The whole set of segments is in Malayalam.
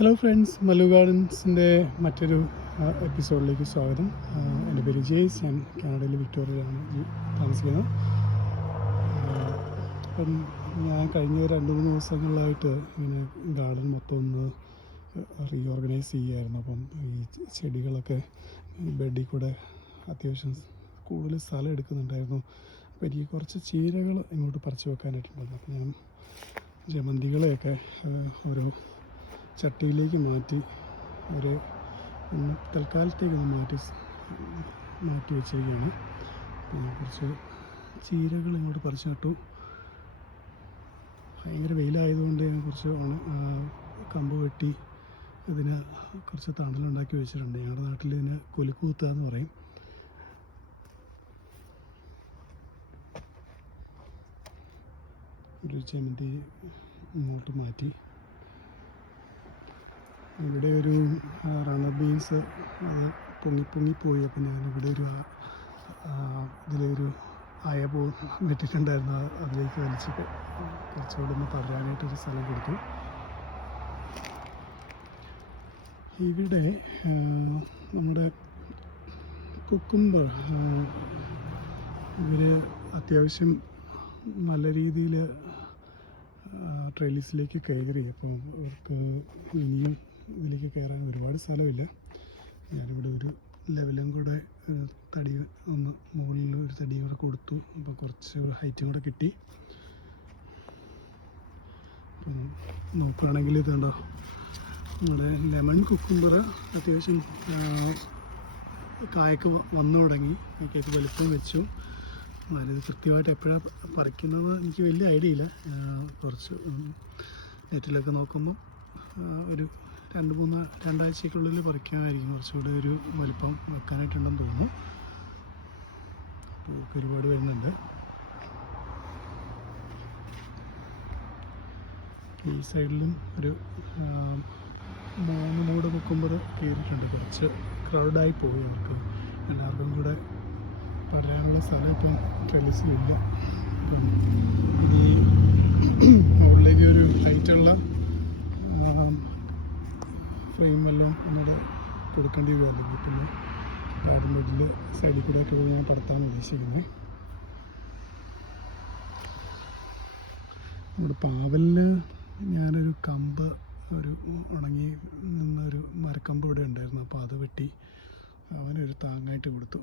ഹലോ ഫ്രണ്ട്സ്, മല്ലു ഗാർഡൻസിൻ്റെ മറ്റൊരു എപ്പിസോഡിലേക്ക് സ്വാഗതം. എൻ്റെ പേര് ജെയ്സ്. ഞാൻ കാനഡയിലെ വിക്ടോറിയയിലാണ് താമസിക്കുന്നത്. അപ്പം ഞാൻ കഴിഞ്ഞ 2-3 ദിവസങ്ങളിലായിട്ട് ഇങ്ങനെ ഗാർഡൻ മൊത്തം ഒന്ന് റീഓർഗനൈസ് ചെയ്യുമായിരുന്നു. അപ്പം ഈ ചെടികളൊക്കെ ബെഡിൽ കൂടെ അത്യാവശ്യം കൂടുതൽ സ്ഥലം എടുക്കുന്നുണ്ടായിരുന്നു. അപ്പോൾ എനിക്ക് കുറച്ച് ചീരകൾ ഇങ്ങോട്ട് പറിച്ച് വെക്കാനായിട്ടുണ്ടായിരുന്നു. അപ്പോൾ ഞാൻ ജമന്തികളെയൊക്കെ ഓരോ ചട്ടിയിലേക്ക് മാറ്റി തൽക്കാലത്തേക്കൊന്ന് മാറ്റി വെച്ചിരിക്കുകയാണ്. കുറച്ച് ചീരകൾ ഇങ്ങോട്ട് പറിച്ചു നട്ടു. ഭയങ്കര വെയിലായതുകൊണ്ട് ഞാൻ കുറച്ച് കമ്പ് വെട്ടി ഇതിന് കുറച്ച് തണലുണ്ടാക്കി വെച്ചിട്ടുണ്ട്. ഞങ്ങളുടെ നാട്ടിൽ ഇതിന് കൊലുക്കൂത്ത എന്ന് പറയും. ഒരു ചെമന്തി ഇങ്ങോട്ട് മാറ്റി. ഇവിടെ ഒരു റണ്ണർ ബീൻസ് പൊങ്ങിപ്പോയി. അപ്പം ഞാനിവിടെ ഇതിലൊരു അയപോ വെട്ടിട്ടുണ്ടായിരുന്നു. അതിലേക്ക് വലിച്ച് കുറച്ചുകൂടെ ഒന്ന് പടരാനായിട്ടൊരു സ്ഥലം കൊടുത്തു. ഇവിടെ നമ്മുടെ കുക്കുംബർ ഇവർ അത്യാവശ്യം നല്ല രീതിയിൽ ട്രെയിൽസിലേക്ക് കയറി. അപ്പോൾ അവർക്ക് ഇനിയും ഇതിലേക്ക് കയറാൻ ഒരുപാട് സ്ഥലമില്ല. ഞാനിവിടെ ഒരു ലെവലും കൂടെ തടി മുകളിൽ ഒരു തടിയും കൂടെ കൊടുത്തു. അപ്പോൾ കുറച്ച് ഹൈറ്റും കൂടെ കിട്ടി. അപ്പം നോക്കുകയാണെങ്കിൽ ഇതുണ്ടോ, നമ്മുടെ ലെമൺ കുക്കുംബർ അത്യാവശ്യം കായൊക്കെ വന്നു തുടങ്ങി. എനിക്കത് വലുപ്പം വെച്ചു. ഞാനിത് കൃത്യമായിട്ട് എപ്പോഴാണ് പറിക്കുന്നത് എനിക്ക് വലിയ ഐഡിയ ഇല്ല. കുറച്ച് നെറ്റിലൊക്കെ നോക്കുമ്പോൾ ഒരു 2-3 ആഴ്ചയ്ക്കുള്ളിൽ പറിക്കാമായിരിക്കും. കുറച്ചുകൂടെ ഒരു വലിപ്പം വെക്കാനായിട്ടുണ്ടെന്ന് തോന്നുന്നു. പൂക്ക് ഒരുപാട് വരുന്നുണ്ട്. ഈ സൈഡിലും ഒരു 3 മൂട് കുക്കുംബർ കയറിയിട്ടുണ്ട്. കുറച്ച് ക്രൗഡായി പോയി. അവർക്ക് എല്ലാവർക്കും കൂടെ പറയാനുള്ള സ്ഥലം ഇപ്പം ട്രെലിസിലില്ല. ഈ മുകളിലേക്ക് ഒരു ഹൈറ്റുള്ള ഫ്രെയിമെല്ലാം ഒന്നുകൂടെ കൊടുക്കേണ്ടി വരുന്നു. പിന്നെ ഗാർഡൻ ബെഡിൽ സൈഡിൽ കൂടെ ഒക്കെ ഞാൻ പടർത്താൻ ഉദ്ദേശിക്കുന്നത്. നമ്മുടെ പാവലിന് ഞാനൊരു കമ്പ് ഉണങ്ങി നിന്നൊരു മരക്കമ്പ് ഇവിടെ ഉണ്ടായിരുന്നു. അപ്പോൾ അത് വെട്ടി അവനൊരു താങ്ങായിട്ട് കൊടുത്തു.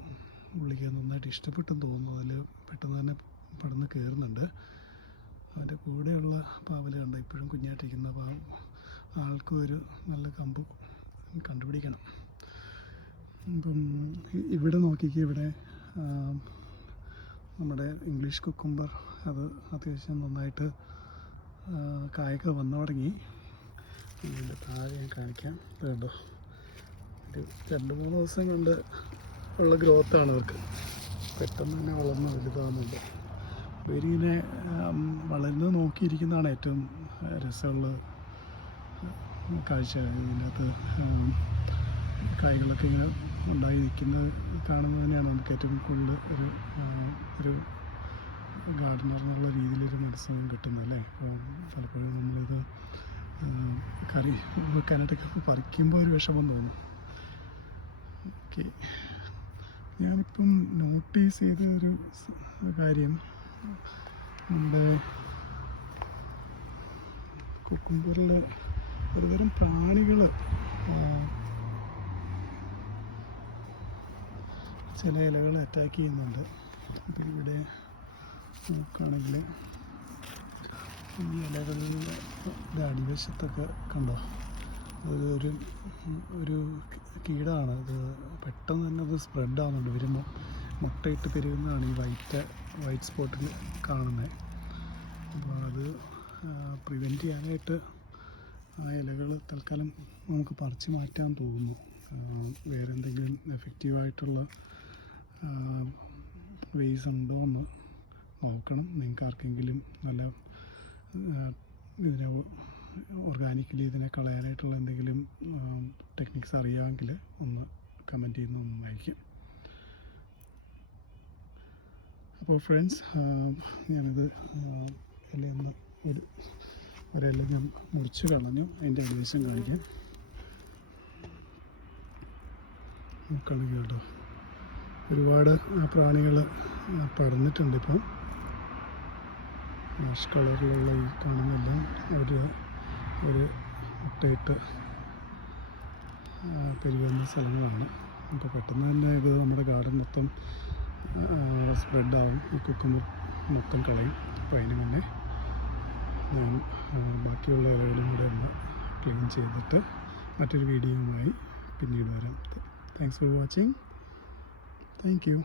പുള്ളിക്ക് നന്നായിട്ട് ഇഷ്ടപ്പെട്ടെന്ന് തോന്നുന്നു. അതിൽ പെട്ടെന്ന് തന്നെ പടർന്ന് കയറുന്നുണ്ട്. അവൻ്റെ കൂടെയുള്ള പാവൽ കണ്ട ഇപ്പോഴും കുഞ്ഞായിട്ടിരിക്കുന്ന. അപ്പോൾ ആൾക്കും ഒരു നല്ല കമ്പ് കണ്ടുപിടിക്കണം. ഇപ്പം ഇവിടെ നോക്കിക്കുക, ഇവിടെ നമ്മുടെ ഇംഗ്ലീഷ് കുക്കുംബർ അത് അത്യാവശ്യം നന്നായിട്ട് കായൊക്കെ വന്നു തുടങ്ങി. ഇതിൻ്റെ താഴെ ഞാൻ കാണിക്കാം. ഇതുണ്ടോ, ഒരു 2-3 ദിവസം കൊണ്ട് ഉള്ള ഗ്രോത്താണ് അവർക്ക്. പെട്ടെന്ന് തന്നെ വളർന്ന് വലുതാകുന്നുണ്ട്. ഇവരിങ്ങനെ വളർന്ന് നോക്കിയിരിക്കുന്നതാണ് ഏറ്റവും രസമുള്ള കാഴ്ച. ഇതിനകത്ത് കായ്കളൊക്കെ ഇങ്ങനെ ഉണ്ടായി നിൽക്കുന്നത് കാണുന്നത് തന്നെയാണ് നമുക്ക് ഏറ്റവും കൂടുതൽ ഒരു ഗാർഡനർ എന്നുള്ള രീതിയിലൊരു മനസ്സിനും കിട്ടുന്നത് അല്ലേ. അപ്പോൾ പലപ്പോഴും നമ്മളിത് കറി വെക്കാനായിട്ടൊക്കെ പറിക്കുമ്പോൾ ഒരു വിഷമം തോന്നും. ഓക്കെ, ഞാനിപ്പം നോട്ടീസ് ചെയ്ത ഒരു കാര്യം, നമ്മുടെ കുക്കുംബറിൽ ഒരുതരം പ്രാണികൾ ചില ഇലകൾ അറ്റാക്ക് ചെയ്യുന്നുണ്ട്. അപ്പം ഇവിടെ നോക്കുകയാണെങ്കിൽ ഈ ഇലകളിലെ അടിവശത്തൊക്കെ കണ്ടോ, ഒരു കീടമാണ്. അത് പെട്ടെന്ന് തന്നെ അത് സ്പ്രെഡ് ആവുന്നുണ്ട്. വരുമ്പോൾ മുട്ടയിട്ട് പെരുകുന്നതാണ് ഈ വൈറ്റ് സ്പോട്ടിൽ കാണുന്നത്. അപ്പോൾ അത് പ്രിവെൻറ്റ് ചെയ്യാനായിട്ട് ആ ഇലകൾ തൽക്കാലം നമുക്ക് പറിച്ച് മാറ്റാൻ തോന്നുന്നു. വേറെ എന്തെങ്കിലും എഫക്റ്റീവായിട്ടുള്ള വേസ് ഉണ്ടോ എന്ന് നോക്കണം. നിങ്ങൾക്ക് ആർക്കെങ്കിലും നല്ല ഇതിനെ ഓർഗാനിക്കലി ഇതിനെ കളയാനായിട്ടുള്ള എന്തെങ്കിലും ടെക്നിക്സ് അറിയാമെങ്കിൽ ഒന്ന് കമൻറ്റ് ചെയ്യുന്ന നന്നായിരിക്കും. അപ്പോൾ ഫ്രണ്ട്സ്, ഞാനിത് എല്ലാം ഒരില ഞാൻ മുറിച്ച് കളഞ്ഞു. അതിൻ്റെ അടിവശം കാണിക്കാം. നോക്കുകയാണെങ്കിൽ കേട്ടോ ഒരുപാട് പ്രാണികൾ പടർന്നിട്ടുണ്ട് ഇപ്പം. ആഷ് കളറിലുള്ള ഈ കാണുന്നെല്ലാം ഒരു മുട്ടയിട്ട് പെരുകുന്ന സ്ഥലങ്ങളാണ്. അപ്പോൾ പെട്ടെന്ന് തന്നെ ഇത് നമ്മുടെ ഗാർഡൻ മൊത്തം സ്പ്രെഡാവും. ഈ കുക്കുമ്പർ മൊത്തം കളയും. അപ്പോൾ അതിന് മുന്നേ ഞാൻ ബാക്കിയുള്ള ഇലകളും കൂടെ ഒന്ന് ക്ലീൻ ചെയ്തിട്ട് മറ്റൊരു വീഡിയോയുമായി പിന്നീട് വരാം. Thanks for watching. Thank you.